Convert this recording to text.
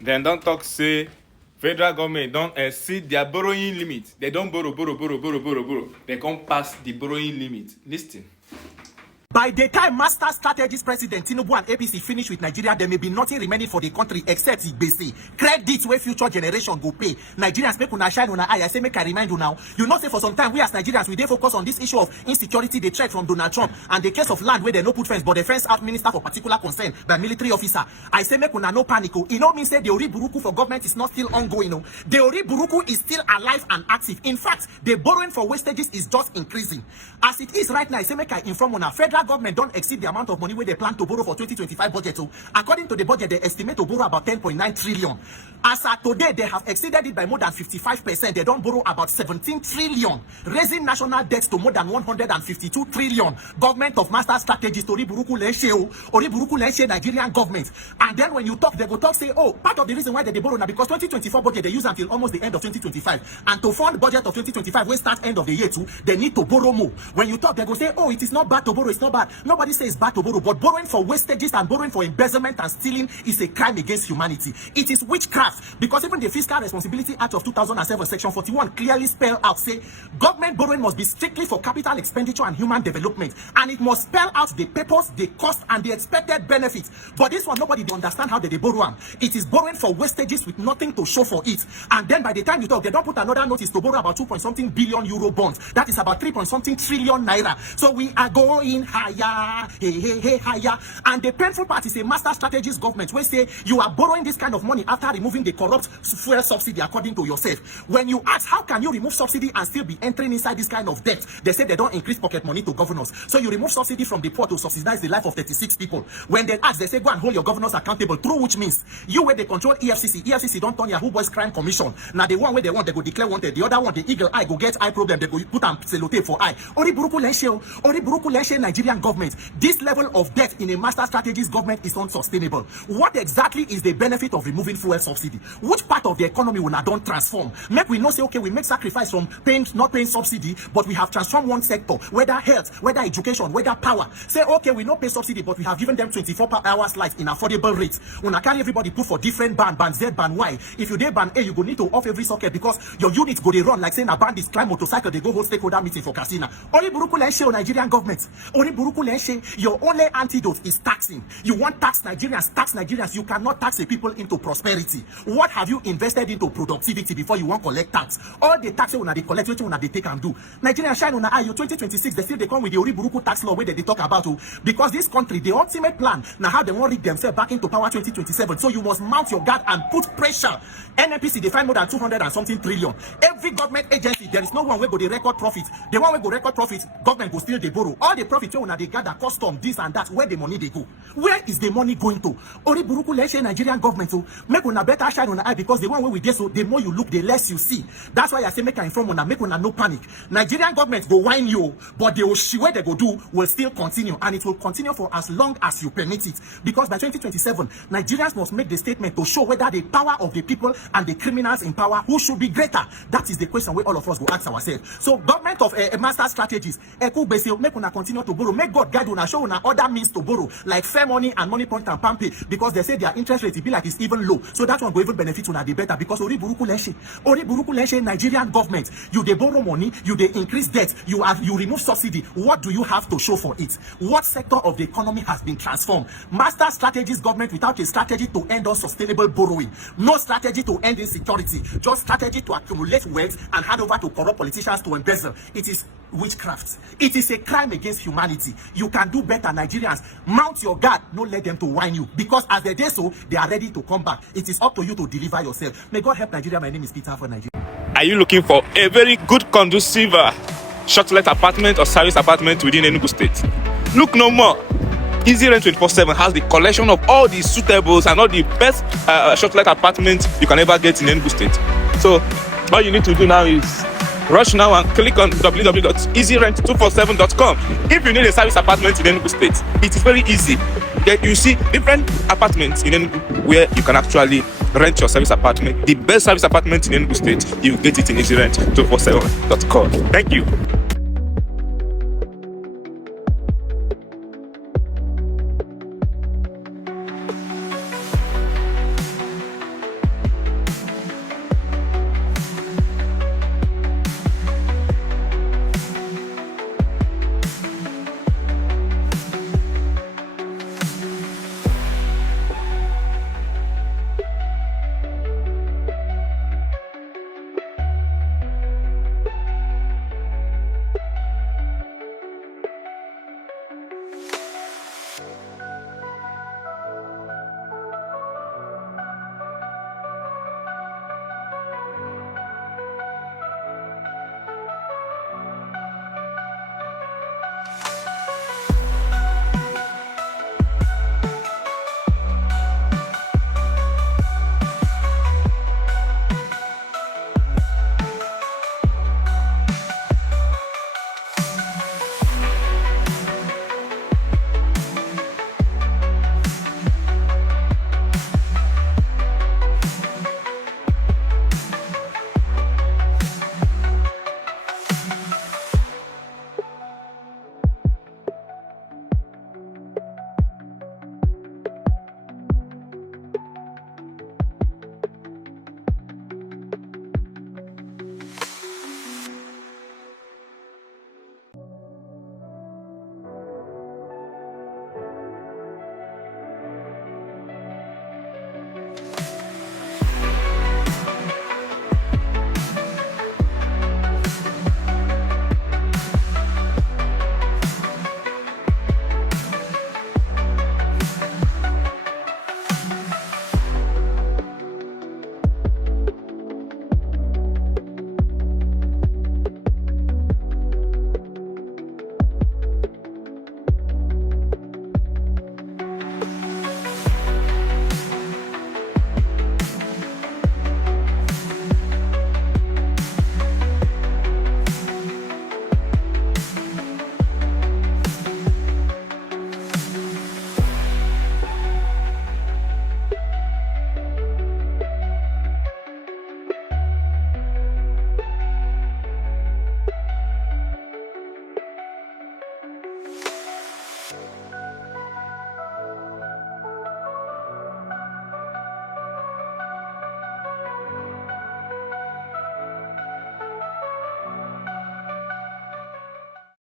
Then don't talk say federal government don't exceed their borrowing limit. They don't borrow. They can't pass the borrowing limit. Listen. By the time Master Strategist President Tinubu and APC finish with Nigeria, there may be nothing remaining for the country except Igbese. Credit where future generation go pay. Nigerians make una shine una eye. I say make I remind you now. You know say for some time we as Nigerians we dey focus on this issue of insecurity, the threat from Donald Trump and the case of land where they no put fence, but the fence out minister for particular concern by military officer. I say make una no panic. You know mean say the Ori Buruku for government is not still ongoing. The Ori Buruku is still alive and active. In fact, the borrowing for wastages is just increasing. As it is right now, I say make I inform una federal government don't exceed the amount of money where they plan to borrow for 2025 budget. So according to the budget, they estimate to borrow about 10.9 trillion. As at today, they have exceeded it by more than 55%. They don't borrow about 17 trillion, raising national debts to more than 152 trillion. Government of Master Strategist Ori Buruku Leshe Nigerian government. And then when you talk, they go talk say, oh, part of the reason why they borrow now because 2024 budget they use until almost the end of 2025. And to fund budget of 2025, when start end of the year too, they need to borrow more. When you talk, they go say, oh, it is not bad to borrow, it's not bad. Nobody says bad to borrow, but borrowing for wastages and borrowing for embezzlement and stealing is a crime against humanity. It is witchcraft because even the Fiscal Responsibility Act of 2007, Section 41 clearly spell out, say, government borrowing must be strictly for capital expenditure and human development, and it must spell out the purpose, the cost, and the expected benefits. But this one, nobody don't understand how they borrow them. It is borrowing for wastages with nothing to show for it. And then by the time you talk, they don't put another notice to borrow about 2-point-something billion euro bonds. That is about 3-point-something trillion naira. So we are going higher. Higher. And the painful part is a Master Strategist government where say you are borrowing this kind of money after removing the corrupt fuel subsidy according to yourself. When you ask how can you remove subsidy and still be entering inside this kind of debt, they say they don't increase pocket money to governors. So you remove subsidy from the poor to subsidize the life of 36 people. When they ask, they say go and hold your governors accountable, through which means you where they control EFCC don't turn Yahoo Boys Crime Commission. Now the one where they want, they go declare wanted. The other one, the eagle eye, go get eye problem, they go put on sellotape for eye. Ori Buruku Leshe Nigerian government. This level of debt in a Master Strategist government is unsustainable. What exactly is the benefit of removing fuel subsidy? Which part of the economy will not don't transform? Make we know say, okay, we make sacrifice from not paying subsidy, but we have transformed one sector, whether health, whether education, whether power. Say, okay, we not pay subsidy, but we have given them 24 hours light in affordable rates. When I carry everybody put for different band Z, band Y. If you did band A, you go need to off every socket because your units go they run like saying a band is climb motorcycle, they go hold stakeholder meeting for casino. Ori Buruku Leshe Nigerian government. Ori Buruku Leshe, your only antidote is taxing. You want tax Nigerians. You cannot tax the people into prosperity. What have you invested into productivity before you want collect tax? All the tax they collect, which one they take and do. Nigerians shine on the 2026, they come with the Ori Buruku tax law where they talk about because this country, the ultimate plan, now how they want to rig themselves back into power 2027. So you must mount your guard and put pressure. NNPC, they find more than 200 and something trillion. Every government agency, there is no one where go the record profit. The one where go record profit, government go steal the borrow. All the profit when they gather custom, this and that, where the money they go. Where is the money going to? Ori Buruku Leshe Nigerian government so make una better shine on the eye because the one where we get so the more you look, the less you see. That's why I say make I inform una, make una no panic. Nigerian government go whine you, but the way they go do will still continue, and it will continue for as long as you permit it. Because by 2027, Nigerians must make the statement to show whether the power of the people and the criminals in power who should be greater. That is the question where all of us go ask ourselves. So government of a Master Strategist, make una continue to borrow. Make God guide una, show una other means to borrow, like fair money and money point and pampe, because they say their interest rate be like it's even low. So that one go even benefit una the better because Ori Buruku Leshe Nigerian government, you they borrow money, you they increase debt, you remove subsidy. What do you have to show for it? What sector of the economy has been transformed? Master Strategist government without a strategy to end unsustainable borrowing, no strategy to end insecurity, just strategy to accumulate wealth and hand over to corrupt politicians to embezzle. It is witchcraft. It is a crime against humanity. You can do better, Nigerians. Mount your guard, don't let them to whine you, because as they do so, they are ready to come back. It is up to you to deliver yourself. May God help Nigeria. My name is Peter for Nigeria. Are you looking for a very good conducive short-let apartment or service apartment within Enugu State? Look no more. Easy Rent 24/7 has the collection of all the suitables and all the best short-let apartments you can ever get in Enugu State. So all you need to do now is rush now and click on www.easyrent247.com. If you need a service apartment in Enugu State, it is very easy. You see different apartments in Enugu where you can actually rent your service apartment. The best service apartment in Enugu State, you get it in easyrent247.com. Thank you.